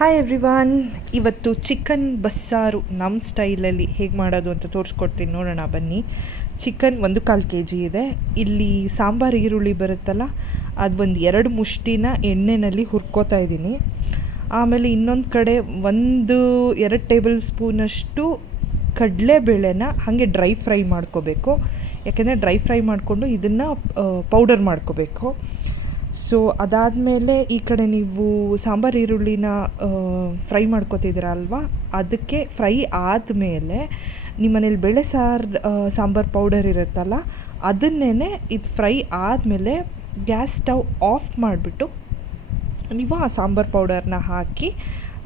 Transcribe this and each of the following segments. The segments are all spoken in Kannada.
ಹಾಯ್ ಎವ್ರಿವಾನ್ ಇವತ್ತು ಚಿಕನ್ ಬಸ್ಸಾರು ನಮ್ಮ ಸ್ಟೈಲಲ್ಲಿ ಹೇಗೆ ಮಾಡೋದು ಅಂತ ತೋರಿಸ್ಕೊಡ್ತೀನಿ. ನೋಡೋಣ, ಬನ್ನಿ. ಚಿಕನ್ ಒಂದು ಕಾಲು ಕೆ ಜಿ ಇದೆ. ಇಲ್ಲಿ ಸಾಂಬಾರು ಈರುಳ್ಳಿ ಬರುತ್ತಲ್ಲ ಅದು ಒಂದು ಎರಡು ಮುಷ್ಟಿನ ಎಣ್ಣೆಯಲ್ಲಿ ಹುರ್ಕೋತಾ ಇದ್ದೀನಿ. ಆಮೇಲೆ ಇನ್ನೊಂದು ಕಡೆ ಒಂದು ಎರಡು ಟೇಬಲ್ ಸ್ಪೂನಷ್ಟು ಕಡಲೆಬೇಳೆನ ಹಾಗೆ ಡ್ರೈ ಫ್ರೈ ಮಾಡ್ಕೋಬೇಕು. ಯಾಕೆಂದರೆ ಡ್ರೈ ಫ್ರೈ ಮಾಡಿಕೊಂಡು ಇದನ್ನು ಪೌಡರ್ ಮಾಡ್ಕೋಬೇಕು. ಸೊ ಅದಾದಮೇಲೆ ಈ ಕಡೆ ನೀವು ಸಾಂಬಾರು, ಈರುಳ್ಳಿನ ಫ್ರೈ ಮಾಡ್ಕೋತಿದ್ದೀರ ಅಲ್ವಾ ಅದಕ್ಕೆ ಫ್ರೈ ಆದಮೇಲೆ ನಿಮ್ಮನೇಲಿ ಬೇಳೆ ಸಾರು ಸಾಂಬಾರು ಪೌಡರ್ ಇರುತ್ತಲ್ಲ ಅದನ್ನೇ ಇದು ಫ್ರೈ ಆದಮೇಲೆ ಗ್ಯಾಸ್ ಸ್ಟವ್ ಆಫ್ ಮಾಡಿಬಿಟ್ಟು ನೀವು ಆ ಸಾಂಬಾರು ಪೌಡರ್ನ ಹಾಕಿ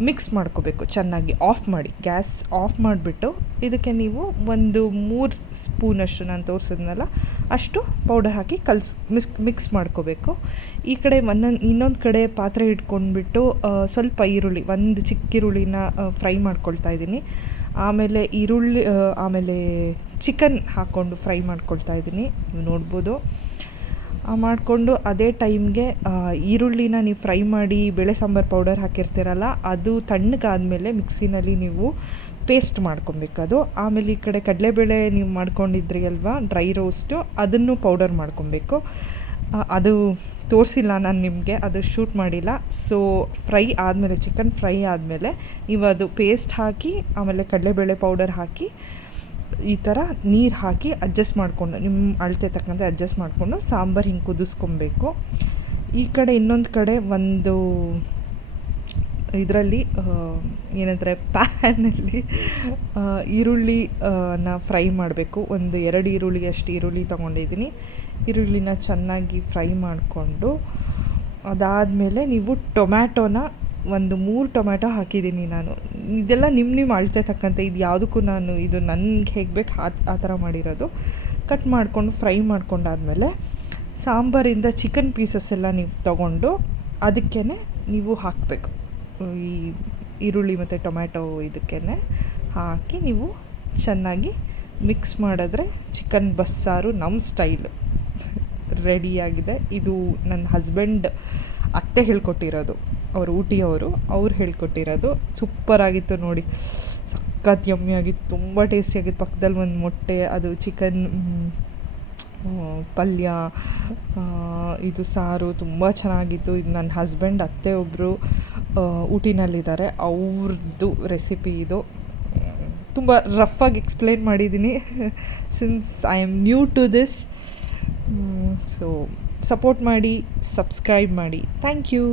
ಮಿಕ್ಸ್ ಮಾಡ್ಕೋಬೇಕು. ಚೆನ್ನಾಗಿ ಆಫ್ ಮಾಡಿ. ಗ್ಯಾಸ್ ಆಫ್ ಮಾಡಿಬಿಟ್ಟು ಇದಕ್ಕೆ ನೀವು ಒಂದು ಮೂರು ಸ್ಪೂನಷ್ಟು ನಾನು ತೋರಿಸಿದ್ನಲ್ಲ, ಅಷ್ಟು ಪೌಡರ್ ಹಾಕಿ ಕಲ್ಸ್, ಮಿಸ್ ಮಿಕ್ಸ್ ಮಾಡ್ಕೋಬೇಕು. ಈ ಕಡೆ ಒಂದೊಂದು, ಇನ್ನೊಂದು ಕಡೆ ಪಾತ್ರೆ ಇಟ್ಕೊಂಡ್ಬಿಟ್ಟು ಸ್ವಲ್ಪ ಈರುಳ್ಳಿ, ಒಂದು ಚಿಕ್ಕ ಈರುಳ್ಳಿನ ಫ್ರೈ ಮಾಡ್ಕೊಳ್ತಾ ಇದ್ದೀನಿ. ಆಮೇಲೆ ಈರುಳ್ಳಿ ಆಮೇಲೆ ಚಿಕನ್ ಹಾಕ್ಕೊಂಡು ಫ್ರೈ ಮಾಡ್ಕೊಳ್ತಾ ಇದ್ದೀನಿ. ನೋಡ್ಬೋದು. ಮಾಡಿಕೊಂಡು ಅದೇ ಟೈಮ್ಗೆ ಈರುಳ್ಳಿನ ನೀವು ಫ್ರೈ ಮಾಡಿ ಬೇಳೆ ಸಾಂಬಾರು ಪೌಡರ್ ಹಾಕಿರ್ತೀರಲ್ಲ, ಅದು ತಣ್ಣಗಾದಮೇಲೆ ಮಿಕ್ಸಿನಲ್ಲಿ ನೀವು ಪೇಸ್ಟ್ ಮಾಡ್ಕೊಬೇಕು ಅದು. ಆಮೇಲೆ ಈ ಕಡೆ ಕಡಲೆಬೇಳೆ ನೀವು ಮಾಡ್ಕೊಂಡಿದ್ರಿ ಅಲ್ವಾ, ಡ್ರೈ ರೋಸ್ಟು, ಅದನ್ನು ಪೌಡರ್ ಮಾಡ್ಕೊಬೇಕು. ಅದು ತೋರಿಸಿಲ್ಲ ನಾನು ನಿಮಗೆ, ಅದು ಶೂಟ್ ಮಾಡಿಲ್ಲ. ಸೊ, ಫ್ರೈ ಆದಮೇಲೆ, ಚಿಕನ್ ಫ್ರೈ ಆದಮೇಲೆ, ನೀವು ಅದು ಪೇಸ್ಟ್ ಹಾಕಿ, ಆಮೇಲೆ ಕಡಲೆಬೇಳೆ ಪೌಡರ್ ಹಾಕಿ ಈ ಥರ ನೀರು ಹಾಕಿ ಅಡ್ಜಸ್ಟ್ ಮಾಡಿಕೊಂಡು ನಿಮ್ಮ ಅಳತೆ ತಕ್ಕಂತೆ ಅಡ್ಜಸ್ಟ್ ಮಾಡಿಕೊಂಡು ಸಾಂಬಾರು ಹಿಂಗೆ ಕುದಿಸ್ಕೊಬೇಕು. ಈ ಕಡೆ ಇನ್ನೊಂದು ಕಡೆ ಒಂದು ಇದರಲ್ಲಿ ಏನಂದರೆ ಪ್ಯಾನಲ್ಲಿ ಈರುಳ್ಳಿನ ಫ್ರೈ ಮಾಡಬೇಕು. ಒಂದು ಎರಡು ಈರುಳ್ಳಿ, ಅಷ್ಟು ಈರುಳ್ಳಿ ತೊಗೊಂಡಿದ್ದೀನಿ. ಈರುಳ್ಳಿನ ಚೆನ್ನಾಗಿ ಫ್ರೈ ಮಾಡಿಕೊಂಡು, ಅದಾದಮೇಲೆ ನೀವು ಟೊಮ್ಯಾಟೋನ ಒಂದು ಮೂರು ಟೊಮ್ಯಾಟೊ ಹಾಕಿದ್ದೀನಿ ನಾನು. ಇದೆಲ್ಲ ನಿಮ್ಮ ನಿಮ್ಮ ಅಳತೆ ತಕ್ಕಂತೆ ಇದು ಯಾವುದಕ್ಕೂ ನಾನು ಇದು ನನಗೆ ಹೇಗೆ ಬೇಕು ಆ ಆ ಥರ ಮಾಡಿರೋದು. ಕಟ್ ಮಾಡಿಕೊಂಡು ಫ್ರೈ ಮಾಡ್ಕೊಂಡಾದಮೇಲೆ ಸಾಂಬಾರಿಂದ ಚಿಕನ್ ಪೀಸಸ್ ಎಲ್ಲ ನೀವು ತಗೊಂಡು ಅದಕ್ಕೇ ನೀವು ಹಾಕಬೇಕು. ಈ ಈರುಳ್ಳಿ ಮತ್ತು ಟೊಮ್ಯಾಟೊ ಇದಕ್ಕೇ ಹಾಕಿ ನೀವು ಚೆನ್ನಾಗಿ ಮಿಕ್ಸ್ ಮಾಡಿದ್ರೆ ಚಿಕನ್ ಬಸ್ಸಾರು ನಮ್ಮ ಸ್ಟೈಲು. ರೆಡಿಯಾಗಿದೆ ಇದು ನನ್ನ ಹಸ್ಬೆಂಡ್ ಅತ್ತೆ ಹೇಳ್ಕೊಟ್ಟಿರೋದು. ಅವರು ಊಟಿಯವರು, ಅವ್ರು ಹೇಳ್ಕೊಟ್ಟಿರೋದು. ಸೂಪರಾಗಿತ್ತು ನೋಡಿ. ಸಖತ್ ಯಮ್ಮಿ ಆಗಿತ್ತು. ತುಂಬ ಟೇಸ್ಟಿಯಾಗಿತ್ತು ಪಕ್ಕದಲ್ಲಿ ಒಂದು ಮೊಟ್ಟೆ, ಅದು ಚಿಕನ್ ಪಲ್ಯ ಇದು ಸಾರು ತುಂಬ ಚೆನ್ನಾಗಿತ್ತು. ಇದು ನನ್ನ ಹಸ್ಬೆಂಡ್ ಅತ್ತೆ ಒಬ್ಬರು ಊಟಿನಲ್ಲಿದ್ದಾರೆ. ಅವ್ರದ್ದು ರೆಸಿಪಿ ಇದು. ತುಂಬ ರಫಾಗಿ ಎಕ್ಸ್ಪ್ಲೇನ್ ಮಾಡಿದ್ದೀನಿ since I am new to this so support ಮಾಡಿ ಸಬ್ಸ್ಕ್ರೈಬ್ ಮಾಡಿ. Thank you